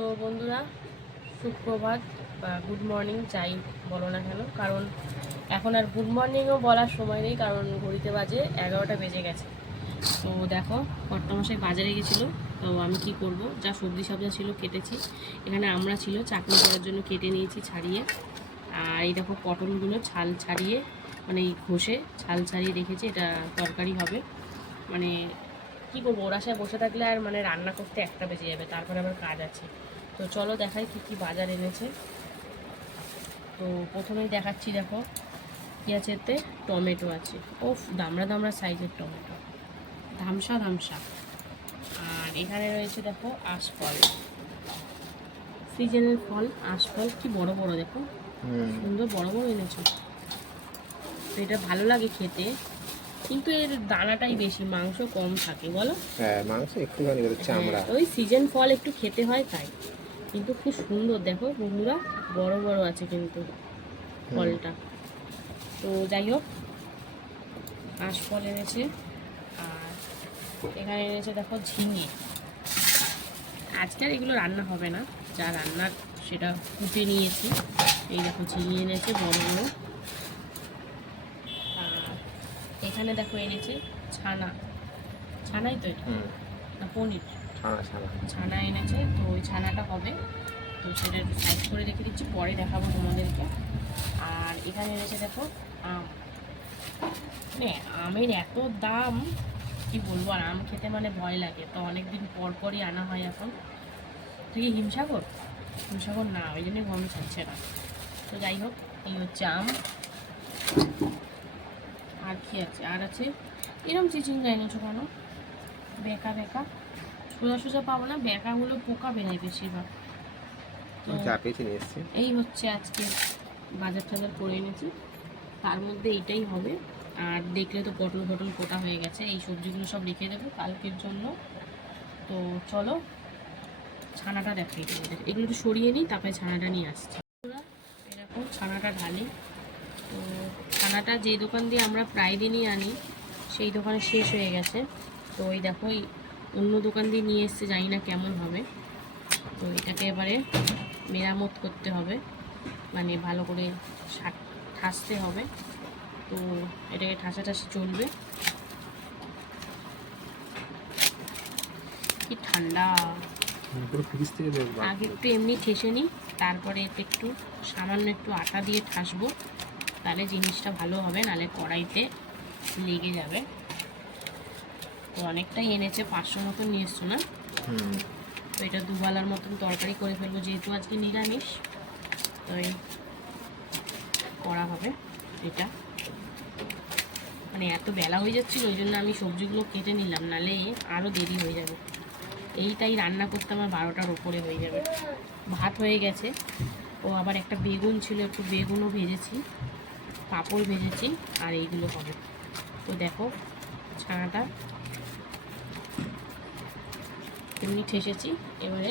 তো বন্ধুরা, সুপ্রভাত, বা গুড মর্নিং যাই বলো না কেন, কারণ এখন আর গুড মর্নিংও বলার সময় নেই, কারণ ঘড়িতে বাজে এগারোটা বেজে গেছে। তো দেখো, কর্তামশাই বাজারে গেছিল, তো আমি কি করব? যা সবজি সবজা ছিল কেটেছি। এখানে আমরা ছিল, চাটনি করার জন্য কেটে নিয়েছি ছাড়িয়ে। আর এই দেখো পটলগুলো ছাল ছাড়িয়ে মানে ঘষে ছাল ছাড়িয়ে রেখেছি, এটা তরকারি হবে। মানে কি করব, ওর আশায় বসে থাকলে আর মানে রান্না করতে একটা বেজে যাবে, তারপরে আবার কাজ আছে। তো চলো দেখাই কি কি বাজার এনেছে। তো প্রথমেই দেখাচ্ছি দেখো কি আছে এতে? টমেটো আছে। ও দামড়া দামড়া সাইজের টমেটো। ধামসা ধামসা। আর এখানে রয়েছে দেখো আশফল। সিজনের ফল আশফল কি বড় বড় দেখো। সুন্দর বড় বড় এনেছো। তো এটা ভালো লাগে খেতে কিন্তু এর দানাটাই বেশি মাংস কম থাকে বলো। হ্যাঁ মাংস একটুখানি করে চামড়া। হ্যাঁ, ওই সিজন ফল একটু খেতে হয় তাই। কিন্তু খুব সুন্দর দেখো বন্ধুরা বড় বড় আছে কিন্তু ফলটা। তো যাই হোক আঁশফল এনেছে আর এখানে এনেছে দেখো ঝিঙে। আজকে আর এগুলো রান্না হবে না যা রান্নার সেটা কুটে নিয়েছি। এই দেখো ঝিঙে এনেছে বড় বড়। আর এখানে দেখো এনেছে ছানা। ছানাই তো এটা? না পনির? ছানা এনেছে, তো ওই ছানাটা হবে। তো সেটা সাইড করে রেখে দিচ্ছি, পরে দেখাবো তোমাদেরকে। আর এখানে এনেছে দেখো, আম। মানে আমের এত দাম, কি বলব, আর আম খেতে মানে ভয় লাগে। তো অনেক দিন পর পরই আনা হয় এখন। তুই হিমসাগর? হিমসাগর না, ওই জন্যই গরম ছাড়ছে না। তো যাই হোক, এই হচ্ছে আম। আর কি আছে? আর আছে? এরম চিচিঙ্গা এনেছো কেন? বেকা বেকা। সোজা সোজা পাবো না বেকাগুলো পোকা বেরোয় বেশিরভাগ তো নিয়ে এসছি এই হচ্ছে আজকে বাজার টাজার করে এনেছি। তার মধ্যে এইটাই হবে। আর দেখলে তো পটল ফটল কোটা হয়ে গেছে এই সবজিগুলো সব রেখে দেবো কালকের জন্য। তো চলো ছানাটা দেখাই তোমাদের। এগুলো একটু সরিয়ে নিই তারপরে ছানাটা নিয়ে আসছি। এরকম ছানাটা ঢালি। তো ছানাটা যে দোকান দিয়ে আমরা প্রায় দিনই আনি সেই দোকানে শেষ হয়ে গেছে। তো ওই দেখো অন্য দোকান দিয়ে নিয়ে এসছে জানি না কেমন হবে। তো এটাকে এবারে মেরামত করতে হবে। মানে ভালো করে ঠাসতে হবে। তো এটাকে ঠাসা ঠাসি চলবে। কি ঠান্ডা। দেখব আগে একটু এমনি ঠেসে নিই তারপরে এতে একটু সামান্য একটু আটা দিয়ে ঠাসবো। তাহলে জিনিসটা ভালো হবে নালে কড়াইতে লেগে যাবে। তো অনেকটাই এনেছে পাঁচশো মতন নিয়ে এসছো না তো এটা দুবেলার মতন তরকারি করে ফেলব যেহেতু আজকে নিরামিষ তো করা হবে এটা। মানে এত বেলা হয়ে যাচ্ছিল ওই জন্য আমি সবজিগুলো কেটে নিলাম নালে আরও দেরি হয়ে যাবে। এইটাই রান্না করতে আমার বারোটার ওপরে হয়ে যাবে। ভাত হয়ে গেছে। ও আবার একটা বেগুন ছিল একটু বেগুনও ভেজেছি পাঁপড় ভেজেছি আর এইগুলো হবে। তো দেখো ছানাটা এমনি ঠেসেছি এবারে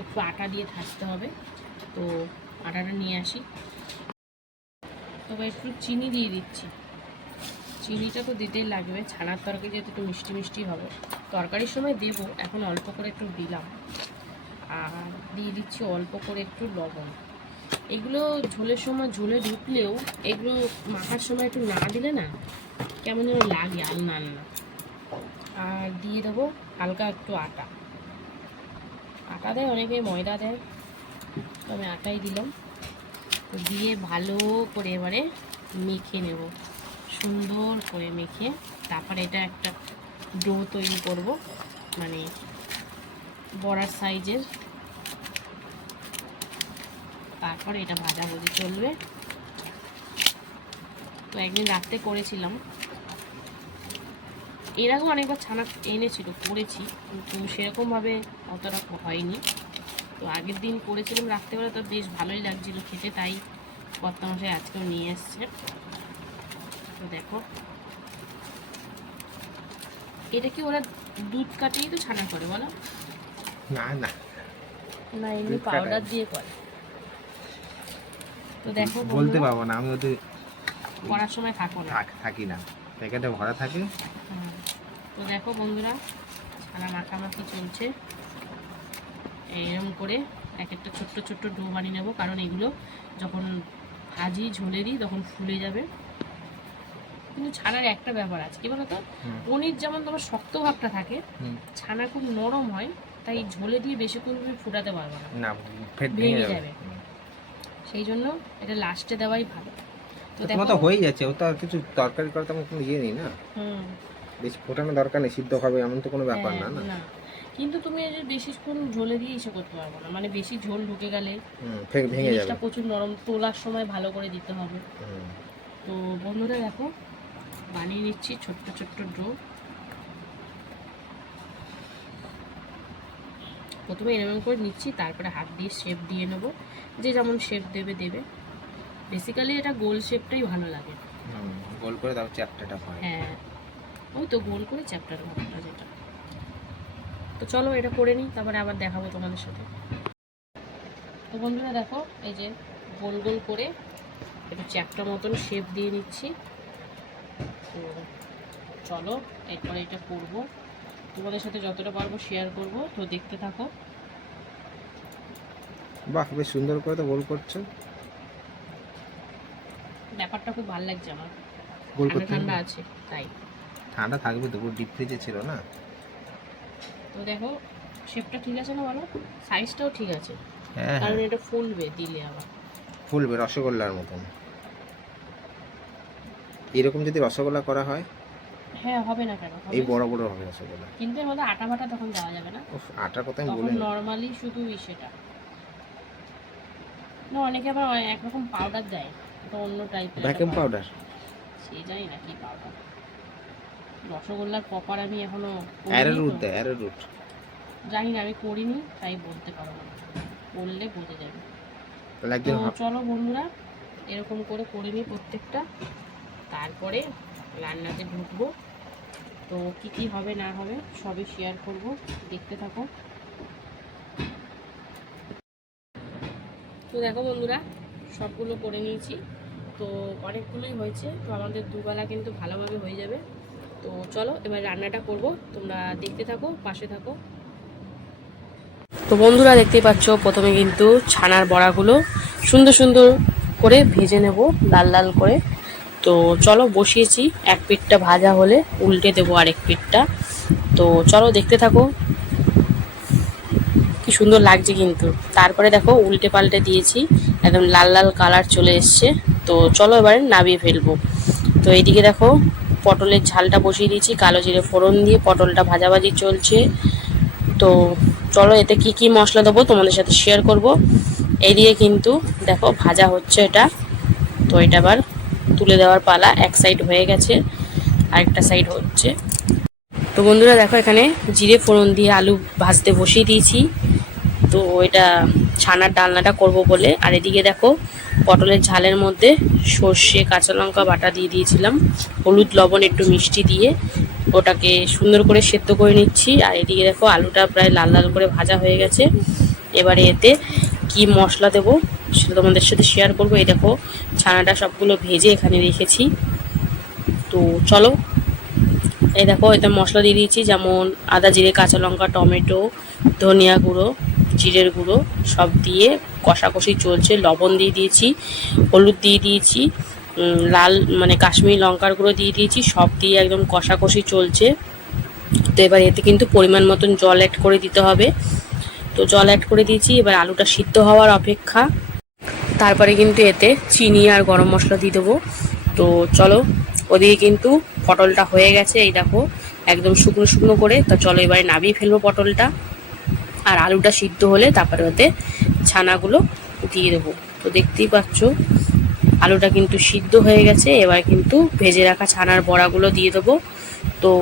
একটু আটা দিয়ে ঠাসতে হবে। তো আটাটা নিয়ে আসি। তবে একটু চিনি দিয়ে দিচ্ছি। চিনিটা তো দিতেই লাগবে। ছানার তরকারি যেহেতু একটু মিষ্টি মিষ্টি হবে। তরকারির সময় দেব। এখন অল্প করে একটু দিলাম। আর দিয়ে দিচ্ছি অল্প করে একটু লবণ। এগুলো ঝোলের সময় ঝোলে ঢুকলেও এগুলো মাখার সময় একটু না দিলে না কেমন যেন লাগে আলনা আলনা। আর দিয়ে দেবো হালকা একটু আটা। আটা দেয় অনেকে ময়দা দেয় তো আমি আটাই দিলাম দিয়ে ভালো করে এবারে মেখে নেব, সুন্দর করে মেখে। তারপর এটা একটা ডো তৈরি করব মানে বড়ার সাইজের। তারপর এটা ভাজা ভুজি চলবে। তো একদিন রাত্রে করেছিলাম এর আগেও অনেকবার ছানা এনেছিল করেছি কিন্তু সেরকমভাবে অতটা হয়নি। তো আগের দিন করেছিলাম রাত্রেবেলা তো বেশ ভালোই লাগছিল খেতে তাই কর্তামশাই আজকেও নিয়ে এসছে। তো দেখো। এটা কি ওরা দুধ কাটিয়ে তো ছানা করে বলো? না না। না এমনি। পাউডার দিয়ে করে। তো দেখো বলতে পারব না আমি ওদের করার সময় থাকো না। থাকি না। প্যাকেটে ভরা থাকে। তো দেখো বন্ধুরা ছানা মাখামাখি চলছে। এরকম করে এক একটা ছোট্ট ছোট্ট ডো বানিয়ে নেব কারণ এগুলো যখন ভাজি ঝোলে দিই তখন ফুলে যাবে। কিন্তু ছানার একটা ব্যাপার আছে কি বলতো। পনির যেমন তোমার শক্ত ভাবটা থাকে ছানা খুব নরম হয় তাই ঝোলে দিয়ে বেশি করে তুমি ফুটাতে পারবে না। ভেঙে যাবে। সেই জন্য এটা লাস্টে দেওয়াই ভালো। তো দেখো তো হয়ে যাচ্ছে ও তো কিছু তরকারি করা তেমন কোনো ইয়ে নেই না? হুম। বেশি ফোটানো দরকার নেই সিদ্ধ হবে এমন তো কোনো ব্যাপার না হ্যাঁ, না? কিন্তু তুমি এই যে বেশিক্ষণ ঝোলে দিয়ে ইসে করতে পারব না। মানে বেশি ঝোল ঢুকে গেলে ভেঙে যাবে। প্রচুর নরম তোলার সময় ভালো করে দিতে হবে। তো বন্ধুরা দেখো বানিয়ে নিচ্ছি ছোট্ট ছোট্ট ড্রো প্রথমে এরকম করে নিচ্ছি তারপরে হাত দিয়ে শেপ দিয়ে নেব। যে যেমন শেপ দেবে দেবে। বেসিক্যালি এটা গোল শেপটাই ভালো লাগে। গোল করে তারপর চ্যাপ্টাটা হয় হ্যাঁ। ওই তো গোল করে চ্যাপ্টার ভাবটা যেটা। তো চলো এটা করে নিই তারপরে আবার দেখাবো তোমাদের সাথে। তো বন্ধুরা দেখো এই যে গোল গোল করে একটু চ্যাপ্টার মতন শেপ দিয়ে নিচ্ছি। তো চলো এরপরে এটা করব। তোমাদের সাথে যতটা পারব শেয়ার করব তো দেখতে থাকো। বাহ বেশ সুন্দর করে তো গোল করছ। ব্যাপারটা খুব ভালো লাগছে আমার। গোল করতে ঠান্ডা আছে তাই। ঠান্ডা থাকবে তো ডিপ ফ্রিজে ছিল না। তো দেখো শেপটা ঠিক আছে না বলো? সাইজটাও ঠিক আছে। হ্যাঁ কারণ হ্যাঁ। এটা ফুলবে দিলে আবার। ফুলবে রসগোল্লার মতন। এরকম যদি রসগোল্লা করা হয়? হ্যাঁ হবে না কেন? এই বড় বড় হবে রসগোল্লা। কিন্তু এর মধ্যে আটা বাটা তখন দেওয়া যাবে না। উফ, আটার কথা আমি বলে নর্মালি শুধু সেটা। না অনেকে আবার একরকম পাউডার দেয়। তো অন্য টাইপের বেকিং পাউডার সেই জানি না কি পাউডার রসগোল্লার পপার আমি এখনও করিনি অ্যারো দেয় অ্যারো জানি না আমি করিনি তাই বলতে পারব না। করলে বোঝা যাবে। তো চলো বন্ধুরা এরকম করে করে নিই প্রত্যেকটা। তারপরে রান্নাতে ঢুকবো। তো কি কি হবে না হবে সবই শেয়ার করব। দেখতে থাকো। তো দেখো বন্ধুরা সবগুলো করে নিয়েছি। তো অনেকগুলোই হয়েছে। তো আমাদের দুবেলা কিন্তু ভালোভাবে হয়ে যাবে। তো চলো, এবার রান্নাটা করব। তোমরা দেখতে থাকো, পাশে থাকো। তো বন্ধুরা, দেখতেই পাচ্ছ, প্রথমে কিন্তু ছানার বড়াগুলো সুন্দর সুন্দর করে ভেজে নেব, লাল লাল করে। তো চলো, বসিয়েছি। এক পিঠটা ভাজা হলে উল্টে দেবো আরেক পিঠটা। তো চলো, দেখতে থাকো। কি সুন্দর লাগছে কিন্তু। তারপরে দেখো, উল্টে পাল্টে দিয়েছি। একদম লাল লাল কালার চলে এসছে। তো চলো, এবারে নামিয়ে ফেলব। তো এইদিকে দেখো পটলের ঝালটা বসিয়ে দিয়েছি, কালো জিরে ফোড়ন দিয়ে পটলটা ভাজাভাজি চলছে। তো চলো এতে কি কি মশলা দেবো তোমাদের সাথে শেয়ার করব। এইদিকে কিন্তু দেখো ভাজা হচ্ছে এটা। তো এটা আবার তুলে দেওয়ার পালা, এক সাইড হয়ে গেছে, আরেকটা সাইড হচ্ছে। তো বন্ধুরা দেখো এখানে জিরে ফোড়ন দিয়ে আলু ভাজতে বসিয়ে দিয়েছি। তো এটা ছানার ডালনাটা করব বলে। আর এদিকে দেখো পটলের ঝালের মধ্যে সর্ষে, কাঁচা লঙ্কা বাটা দিয়ে দিয়েছিলাম। হলুদ, লবণ, একটু মিষ্টি দিয়ে। ওটাকে সুন্দর করে সেদ্ধ করে নিচ্ছি। আর এদিকে দেখো, আলুটা প্রায় লাল লাল করে ভাজা হয়ে গেছে। এবারে এতে কি মশলা দেবো সেটা তোমাদের সাথে শেয়ার করব। এই দেখো, ছানাটা সবগুলো ভেজে এখানে রেখেছি। তো চলো, এই দেখো, এতে মশলা দিয়ে দিয়েছি। যেমন আদা জিরে, কাঁচা লঙ্কা, টমেটো, ধনিয়া গুঁড়ো, জিরের গুঁড়ো সব দিয়ে কষাকষি চলছে, লবণ দিয়ে দিয়েছি, হলুদ দিয়ে দিয়েছি লাল মানে কাশ্মীরি লঙ্কার গুঁড়ো দিয়ে দিয়েছি, সব দিয়ে একদম কষাকষি চলছে। তো এবার এতে কিন্তু পরিমাণ মতন জল অ্যাড করে দিতে হবে। তো জল অ্যাড করে দিয়েছি, এবার আলুটা সিদ্ধ হওয়ার অপেক্ষা। তারপরে কিন্তু এতে চিনি আর গরম মশলা দিয়ে দেবো। তো চলো, ওদিকে কিন্তু পটলটা হয়ে গেছে, এই দেখো, একদম শুকনো শুকনো করে। তো চলো এবারে নামিয়ে ফেলব পটলটা। আর আলুটা সিদ্ধ হলে তারপরে ওতে ছানাগুলো দিয়ে দেবো। তো দেখতেই পাচ্ছ, আলুটা কিন্তু সিদ্ধ হয়ে গেছে। এবার কিন্তু ভেজে রাখা ছানার বড়াগুলো দিয়ে দেবো। তো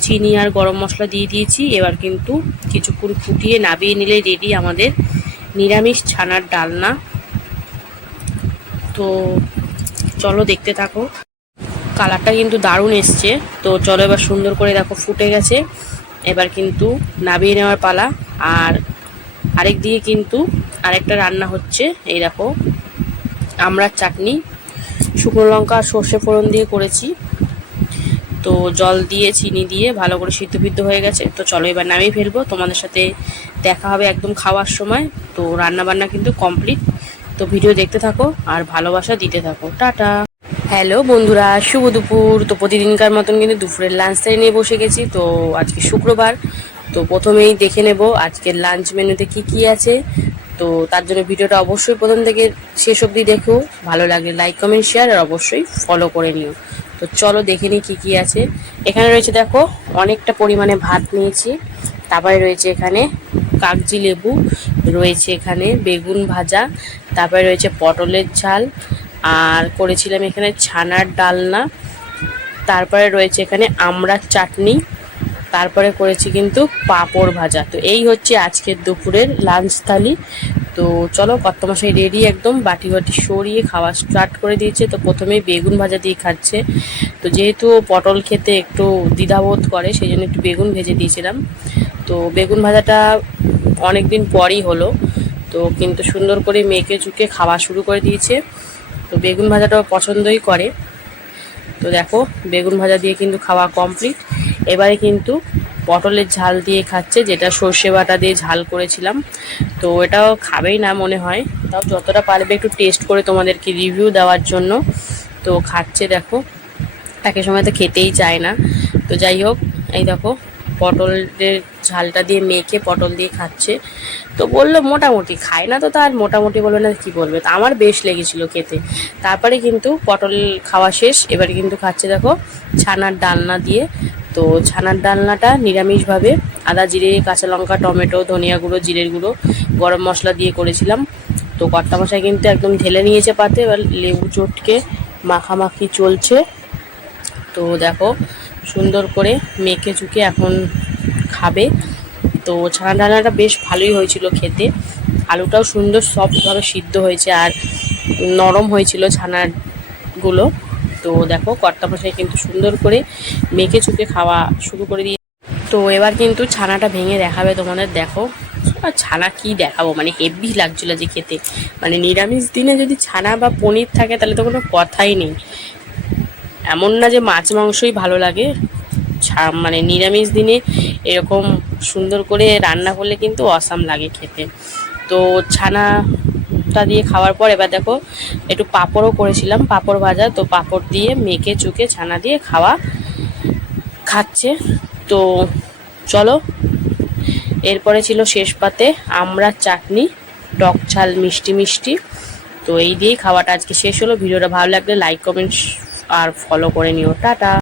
চিনি আর গরম মশলা দিয়ে দিয়েছি। এবার কিন্তু কিছুক্ষণ ফুটিয়ে নাবিয়ে নিলে রেডি আমাদের নিরামিষ ছানার ডালনা। তো চলো দেখতে থাকো। কালারটা কিন্তু দারুণ এসছে। তো চলো এবার সুন্দর করে দেখো ফুটে গেছে। এবার কিন্তু নাবিয়ে নেওয়ার পালা। আর আরেক দিকে কিন্তু আরেকটা রান্না হচ্ছে, এই দেখো আমরা চাটনি। শুকনো লঙ্কা সর্ষে ফোড়ন দিয়ে করেছি। তো জল দিয়ে, চিনি দিয়ে ভালো করে সিদ্ধ ফিদ্ধ হয়ে গেছে। তো চলো এবার নামিয়ে ফেলব। তোমাদের সাথে দেখা হবে একদম খাওয়ার সময়। তো রান্না বান্না কিন্তু কমপ্লিট। তো ভিডিও দেখতে থাকো আর ভালোবাসা দিতে থাকো। টাটা। হ্যালো বন্ধুরা, শুভ দুপুর। তো প্রতিদিনকার মতন কিন্তু দুপুরের লাঞ্চটাই নিয়ে বসে গেছি। তো আজকে শুক্রবার। তো প্রথমেই দেখে নেব আজকের লাঞ্চ মেনুতে কি কি আছে। তো তার জন্য ভিডিওটা অবশ্যই প্রথম থেকে শেষ অবধি দেখো। ভালো লাগলে লাইক কমেন্ট শেয়ার আর অবশ্যই ফলো করে নিও। তো চলো দেখে নিই কী কী আছে। এখানে রয়েছে দেখো, অনেকটা পরিমাণে ভাত নিয়েছি। তারপরে রয়েছে এখানে কাগজি লেবু, রয়েছে এখানে বেগুন ভাজা, তারপরে রয়েছে পটলের ঝাল, আর করেছিলাম এখানে ছানার ডালনা, তারপরে রয়েছে এখানে আমড়ার চাটনি তারপরে করেছি কিন্তু পাঁপড় ভাজা। তো এই হচ্ছে আজকের দুপুরের লাঞ্চ থালি। তো চলো কর্তমশাই রেডি একদম বাটি বাটি সরিয়ে খাওয়া স্টার্ট করে দিয়েছে। তো প্রথমেই বেগুন ভাজা দিয়ে খাচ্ছে। তো যেহেতু পটল খেতে একটু দ্বিধাবোধ করে সেই জন্য একটু বেগুন ভেজে দিয়েছিলাম। তো বেগুন ভাজাটা অনেক দিন পরই হলো। তো কিন্তু সুন্দর করে মেখে চুকে খাওয়া শুরু করে দিয়েছে। তো বেগুন ভাজাটাও পছন্দই করে। তো দেখো, বেগুন ভাজা দিয়ে কিন্তু খাওয়া কমপ্লিট এবারে কিন্তু পটলের ঝাল দিয়ে খাচ্ছে, যেটা সর্ষে বাটা দিয়ে ঝাল করেছিলাম। তো এটাও খাবেই না মনে হয়। তাও যতটা পারবে একটু টেস্ট করে তোমাদেরকে রিভিউ দেওয়ার জন্য। তো খাচ্ছে দেখো। একের সময় তো খেতেই চায় না। তো যাই হোক, এই দেখো, পটলের ঝালটা দিয়ে মেখে পটল দিয়ে খাচ্ছে। তো বলল মোটামুটি, খায় না তো তার, মোটামুটি বলবে না কি বলবে। তা আমার বেশ লেগেছিল খেতে। তারপরে কিন্তু পটল খাওয়া শেষ। এবারে কিন্তু খাচ্ছে দেখো, ছানার ডালনা দিয়ে তো ছানার ডালনাটা নিরামিষভাবে, আদা জিরে, কাঁচা লঙ্কা, টমেটো, ধনিয়া গুঁড়ো, জিরের গুঁড়ো, গরম মশলা দিয়ে করেছিলাম। তো কর্তা মশাই কিন্তু একদম ঢেলে নিয়েছে পাতে, এবার লেবু চটকে মাখামাখি চলছে। তো দেখো, সুন্দর করে মেখে চুকে এখন খাবে। তো ছানা ডালনাটা বেশ ভালোই হয়েছিল খেতে। আলুটাও সুন্দর সফটভাবে সিদ্ধ হয়েছে আর নরম হয়েছিল ছানাগুলো। তো দেখো কর্তা মশাই কিন্তু সুন্দর করে মেখে চুকে খাওয়া শুরু করে দিয়ে তো এবার কিন্তু ছানাটা ভেঙে দেখাবে তোমাদের, দেখো। আর ছানা কি দেখাবো? মানে হেভি লাগছিল যে খেতে। মানে নিরামিষ দিনে যদি ছানা বা পনির থাকে, তাহলে তো কোনো কথাই নেই। এমন না যে মাছ মাংসই ভালো লাগে। মানে নিরামিষ দিনে এরকম সুন্দর করে রান্না করলে কিন্তু অসাম লাগে খেতে। তো ছানাটা দিয়ে খাওয়ার পর এবার দেখো একটু পাঁপড়ও করেছিলাম, পাঁপড় ভাজা। তো পাঁপড় দিয়ে মেখে চুকে ছানা দিয়ে খাওয়া খাচ্ছে। তো চলো, এরপরে ছিল শেষ পাতে আমরা চাটনি, টক ঝাল মিষ্টি মিষ্টি। তো এই দিয়েই খাওয়াটা আজকে শেষ হলো। ভিডিওটা ভালো লাগলে লাইক কমেন্ট আর ফলো করে নিও। টাটা।